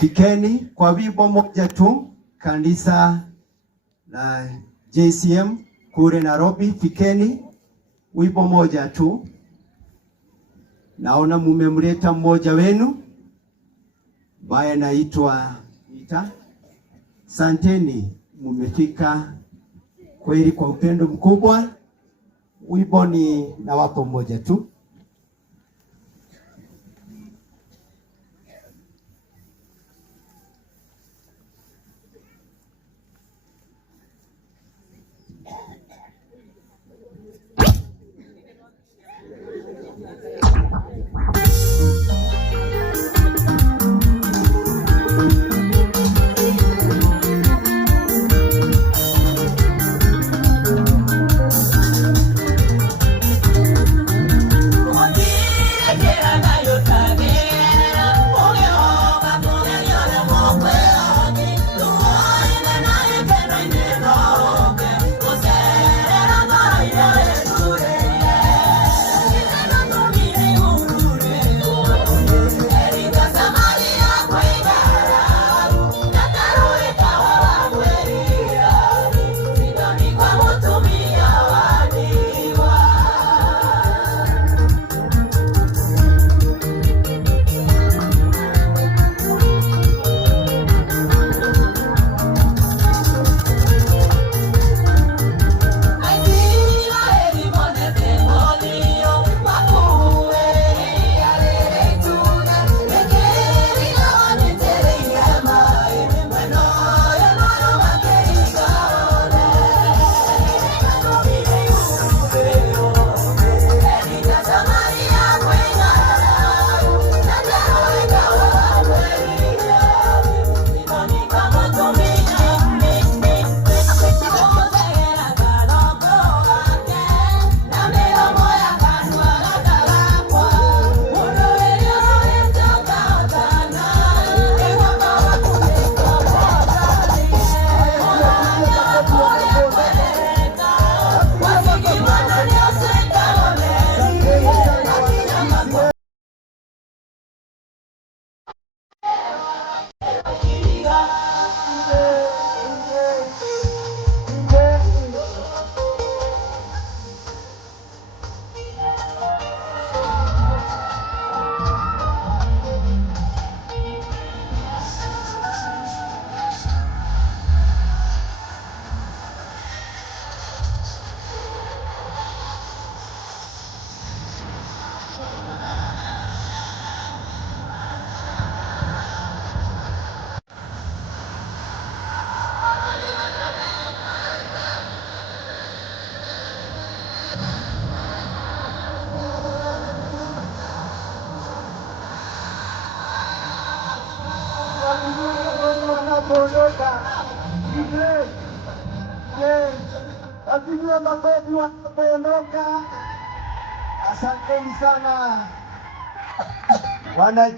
Fikeni kwa wimbo moja tu, kanisa la JCM kule Nairobi. Fikeni wimbo moja tu. Naona mumemleta mmoja wenu ambaye anaitwa Ita. Santeni, mumefika kweli kwa upendo mkubwa. Wimbo ni na wapo mmoja tu. Asanteni sana wana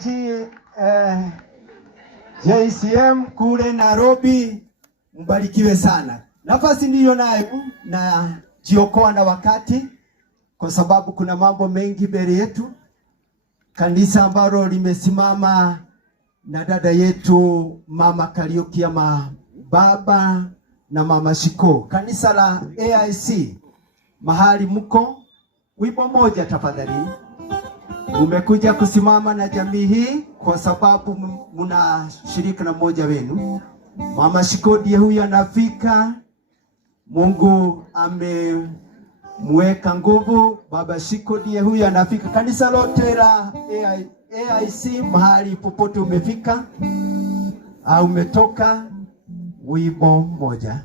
JCM kule Nairobi, mbarikiwe sana. Nafasi ndiyo nayo na jiokoa na wakati, kwa sababu kuna mambo mengi mbele yetu. Kanisa ambalo limesimama na dada yetu Mama Kariuki ama baba na Mama Shiko, kanisa la AIC mahali mko, wimbo moja tafadhali. Umekuja kusimama na jamii hii kwa sababu muna shirika na mmoja wenu. Mama Shiko ndiye huyu anafika. Mungu amemweka nguvu. Baba Shiko ndiye huyu anafika. Kanisa lote la AIC mahali popote umefika au umetoka, wimbo moja.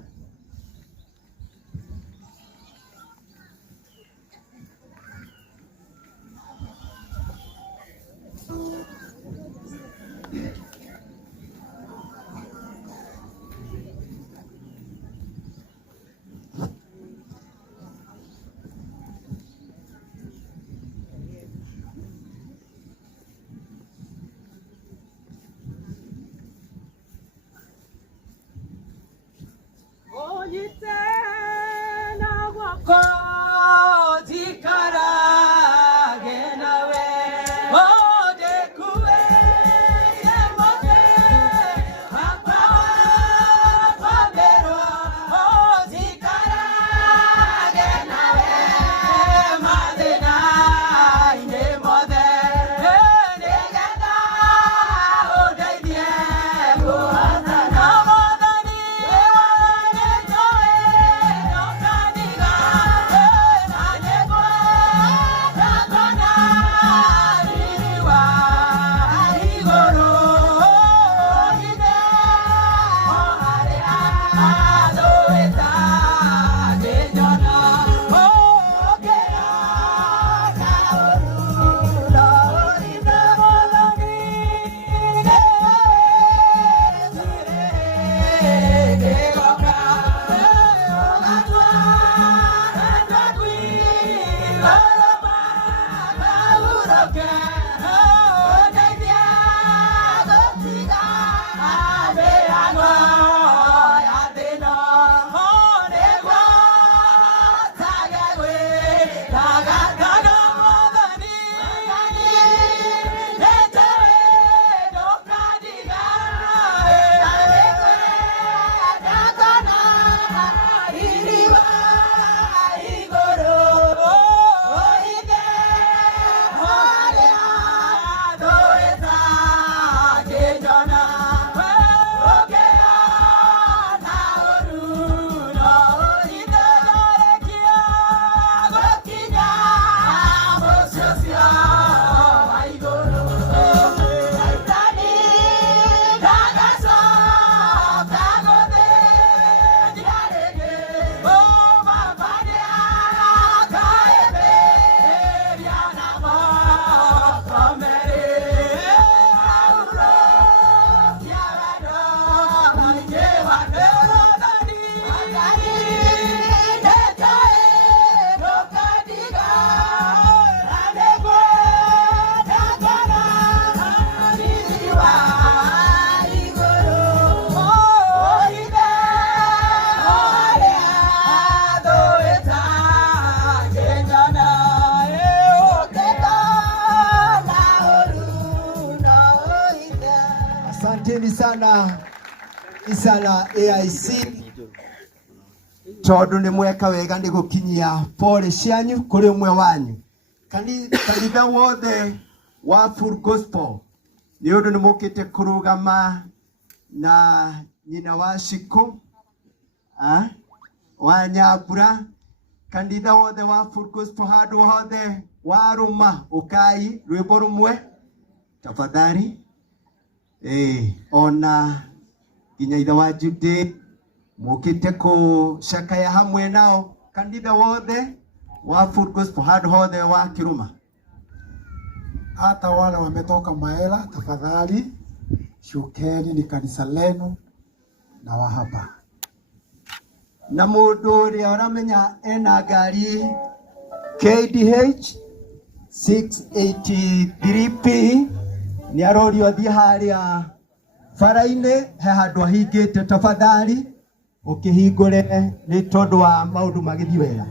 Asanteni sana isala AIC tondu ni mweka wega ndi gukinyia pole cianyu kuri umwe wanyu kanitha wothe wa Full Gospel ni undu ni mukite kurugama na nyina wa Shiku wa Nyambura. Kanitha wothe wa Full Gospel handu hothe waruma ukai rwimbo rumwe tafadhali. Ona nginya ithe wa Jude mukite ku shakaya hamwe nao. Kanitha wothe wa Full Gospel handu hothe wa Kiruma, hata wale wametoka Maela, tafadhali shukeni, ni kanisa lenu na wa hapa. Na mundu uria uramenya ena ngari KDH 683P ni arorio thie haria faraine he handu ahingite, tafadhali ukihingure ni tondu wa maundu magithii wega.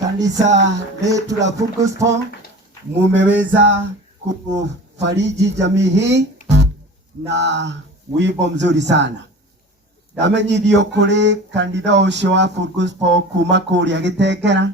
Kanisa letu la Full Gospel mumeweza kufariji jamii hii na wimbo mzuri sana. Ndamenyithio kuri kanitha ucio wa Full Gospel kuma kuria Gitengera.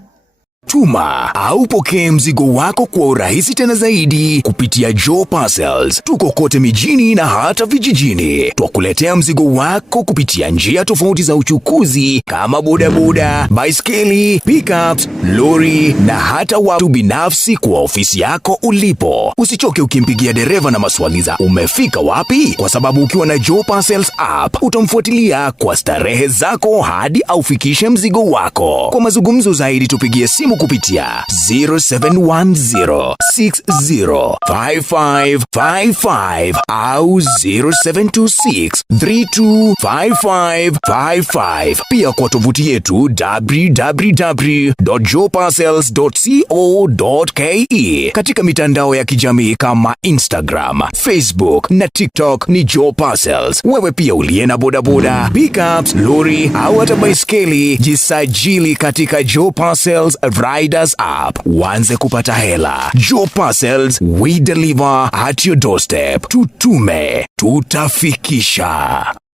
Tuma au pokee mzigo wako kwa urahisi tena zaidi kupitia Joe Parcels. Tuko kote mijini na hata vijijini. Twakuletea mzigo wako kupitia njia tofauti za uchukuzi kama bodaboda, baiskeli, pickups, lori na hata watu binafsi kwa ofisi yako ulipo. Usichoke ukimpigia dereva na maswali za umefika wapi, kwa sababu ukiwa na Joe Parcels app utamfuatilia kwa starehe zako hadi aufikishe mzigo wako. Kwa mazungumzo zaidi tupigie simu simu kupitia 0710605555 au 0726325555. Pia kwa tovuti yetu www.joeparcels.co.ke. Katika mitandao ya kijamii kama Instagram, Facebook na TikTok ni Joe Parcels. Wewe pia uliye na bodaboda, pickups, lori au hata baiskeli, jisajili katika Joe Parcels Riders app. Uanze kupata hela. Joe Parcels, we deliver at your doorstep. Tutume, tutafikisha.